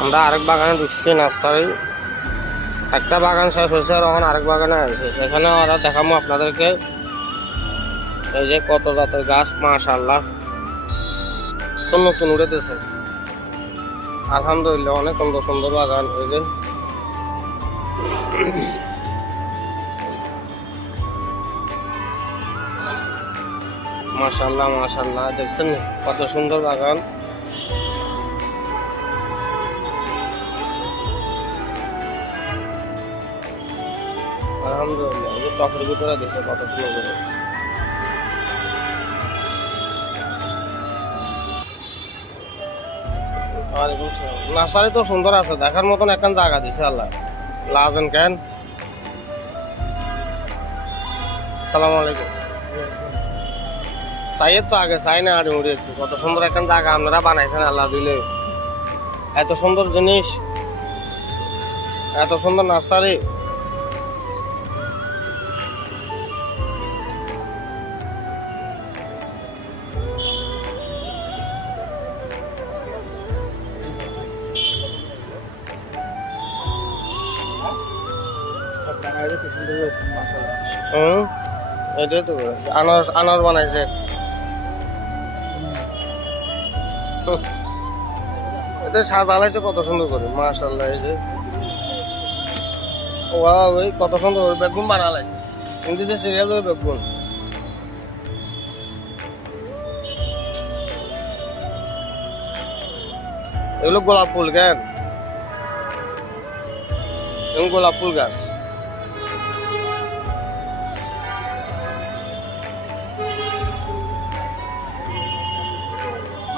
আমরা আরেক বাগানে ঢুকছি নার্সারি। একটা বাগান শেষ হয়েছে আর এখন আরেক বাগানে আছে। এখানে ওরা দেখাবো আপনাদেরকে এই যে কত জাতের গাছ, মাশাআল্লাহ নতুন নতুন উঠেছে। আলহামদুলিল্লাহ অনেক সুন্দর সুন্দর বাগান। এই যে মাশাআল্লাহ মাশাআল্লাহ, দেখছেন কত সুন্দর বাগান। আলহামদুলিল্লাহ এই যে টপের ভিতরে দেখছে কত সুন্দর করে। নার্সারি তো সুন্দর আছে, দেখার মতন এখন জায়গা দিছে আল্লাহ। লাজেন কেন, সালাম আলাইকুম। চাইয়ের তো আগে চাই না আড়ি মুড়ি একটু, কত সুন্দর এখন জায়গা আপনারা বানাইছেন আল্লাহ দিলে। এত সুন্দর জিনিস, এত সুন্দর নার্সারি। এটাই তো আনারস, আনারস বানাইছে। এটা সাজালাইছে কত সুন্দর করে, মাশাআল্লাহ। এই যে ওয়াও, এই কত সুন্দর করে বেগুন বানালাইছে। হিন্দিতে সিরিয়াল ধরে বেগুন। এগুলো গোলাপ ফুল কেন, গোলাপ ফুল গাছ।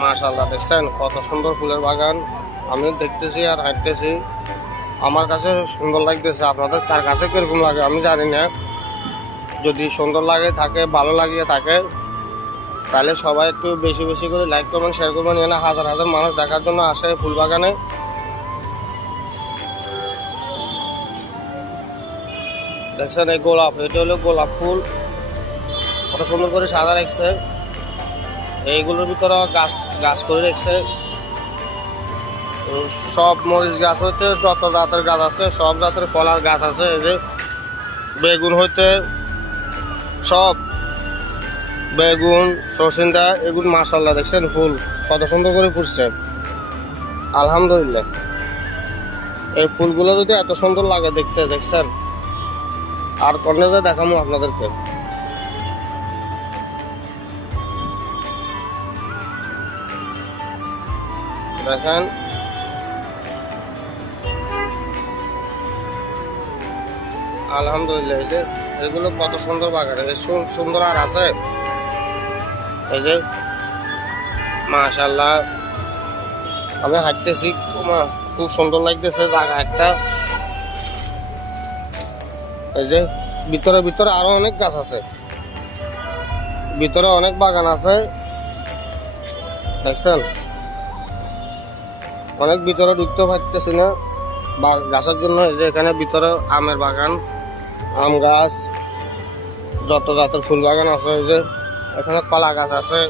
মাশাআল্লাহ দেখছেন কত সুন্দর ফুলের বাগান। আমি দেখতেছি আর হাঁটতেছি, আমার কাছে সুন্দর লাগতেছে। আপনাদের কার কাছে কিরকম লাগে আমি জানি না। যদি সুন্দর লাগে থাকে, ভালো লাগিয়ে থাকে, তাহলে সবাই একটু বেশি বেশি করে লাইক করবেন, শেয়ার করবেন। এখানে হাজার হাজার মানুষ দেখার জন্য আসে ফুল বাগানে। দেখছেন এই গোলাপ, এটা হলো গোলাপ ফুল, কত সুন্দর করে সাজা রাখছে। এইগুলোর ভিতরে গাছ গাছ করে রেখেছে। সব মরিচ গাছ হইতে যত জাতের গাছ আছে, সব জাতের কলার গাছ আছে। এই যে বেগুন হইতে সব বেগুন, সচিন্দা, এগুলো মাশাআল্লাহ দেখছেন ফুল কত সুন্দর করে ফুটছে। আলহামদুলিল্লাহ এই ফুলগুলো যদি এত সুন্দর লাগে দেখতে, দেখছেন। আর কর্নেজে দেখাবো আপনাদেরকে। দেখেন আলহামদুলিল্লাহ এই যে এগুলো কত সুন্দর বাগান, সুন্দর আর আছে। এই যে মাশাআল্লাহ আমি হাঁটতেছি, খুব সুন্দর লাগতেছে জায়গা একটা। এই যে ভিতরে ভিতরে আরো অনেক গাছ আছে, ভিতরে অনেক বাগান আছে, দেখছেন। অনেক ভিতরে ঢুকতে পারতেছি না গাছের জন্য। এই যে এখানে ভিতরে আমের বাগান, আম গাছ, যত জাতের ফুল বাগান আছে। এই যে এখানে কলা গাছ আছে,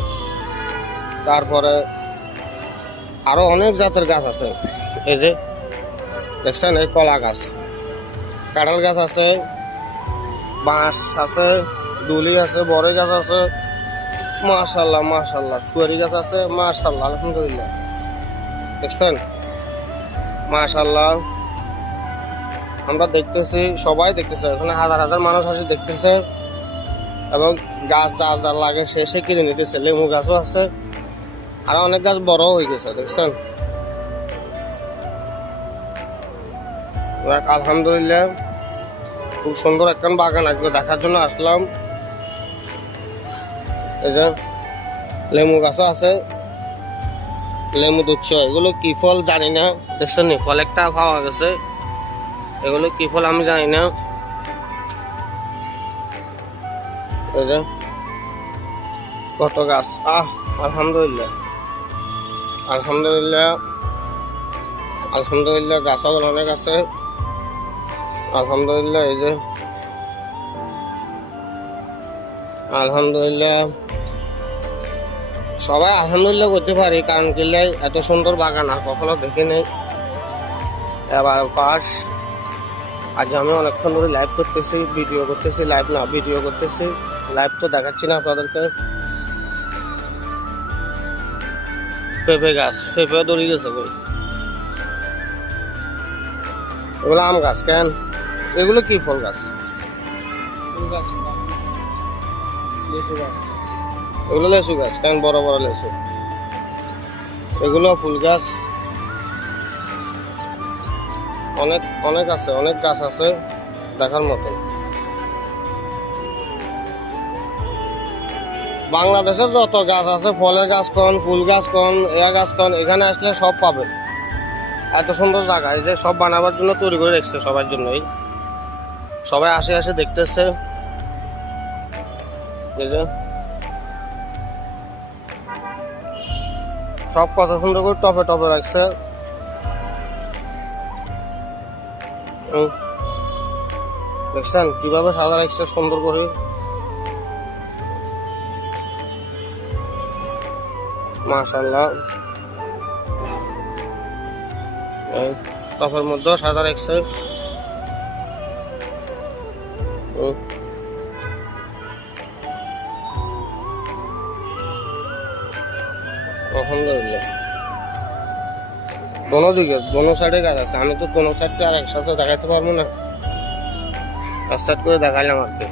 তারপরে আরো অনেক জাতের গাছ আছে। এই যে দেখছেন এই কলা গাছ, কাঁঠাল গাছ আছে, বাঁশ আছে, দুলি আছে, বড়ই গাছ আছে। মাশাআল্লাহ মাশাআল্লাহ, সুয়ারি গাছ আছে, মাশাআল্লাহ আলহামদুলিল্লাহ দেখছেন মাশাআল্লাহ। আমরা দেখতেছি, সবাই দেখতেছে, এখানে হাজার হাজার মানুষ আসে দেখতেছে এবং গাছ যার যার লাগে সে কিনে নিতেছে। লেবু গাছও আছে, আর অনেক গাছ বড় হয়ে গেছে, দেখছেন। আলহামদুলিল্লাহ খুব সুন্দর একখান বাগান আজকে দেখার জন্য আসলাম। এই যে লেবু গাছও আছে, লেবু দুধছে। এগুলো কি ফল জানি না, দেখছেন ফল একটা পাওয়া গেছে। এগুলো কি ফল আমি জানি না। এই যে কত গাছ, আলহামদুলিল্লাহ আলহামদুলিল্লাহ আলহামদুলিল্লাহ, গাছগুলো অনেক আছে আলহামদুলিল্লাহ। এই যে আলহামদুলিল্লাহ সবাই আলহামদুলিল্লাহ করতে পারি, কারণ কিল্লাই এত সুন্দর বাগান আর কখনো দেখি নেই। এবার পাশ। আজ আমি অনেকক্ষণ ধরে লাইভ করতেছি, ভিডিও করতেছি, ভিডিও করতেছি, লাইভ তো দেখাচ্ছি না আপনাদেরকে। পেঁপে গাছ, পেঁপে দড়ি গেছে কই? এগুলো আম গাছ কেন? এগুলো কি ফল গাছ? এগুলো লেচু গাছ কেন? বড় বড় লেচু। এগুলো ফুল গাছ। অনেক অনেক আছে, অনেক গাছ আছে দেখার মতন। বাংলাদেশের যত গাছ আছে, ফলের গাছ কন, ফুল গাছ কন, এয়া গাছ কন, এখানে আসলে সব পাবেন। এত সুন্দর জায়গা, এই যে সব বানাবার জন্য তৈরি করে রেখেছে সবার জন্যই। সবাই আসে আসে দেখতেছে। এই যে সব কত সুন্দর করে টপে টপে রাখছে। দেখছেন কিভাবে সাজা রাখছে সুন্দর করে। মাশাআল্লাহ, টপের মধ্যেও সাজা রাখছে। আলহামদুলিল্লাহ, দোনো দিকে দোনো সাইডে গাছ আছে। আমি তো দোনো সাইডটা আর একসাথে দেখাতে পারবো না, এক সাইড করে দেখাইলাম আর কি।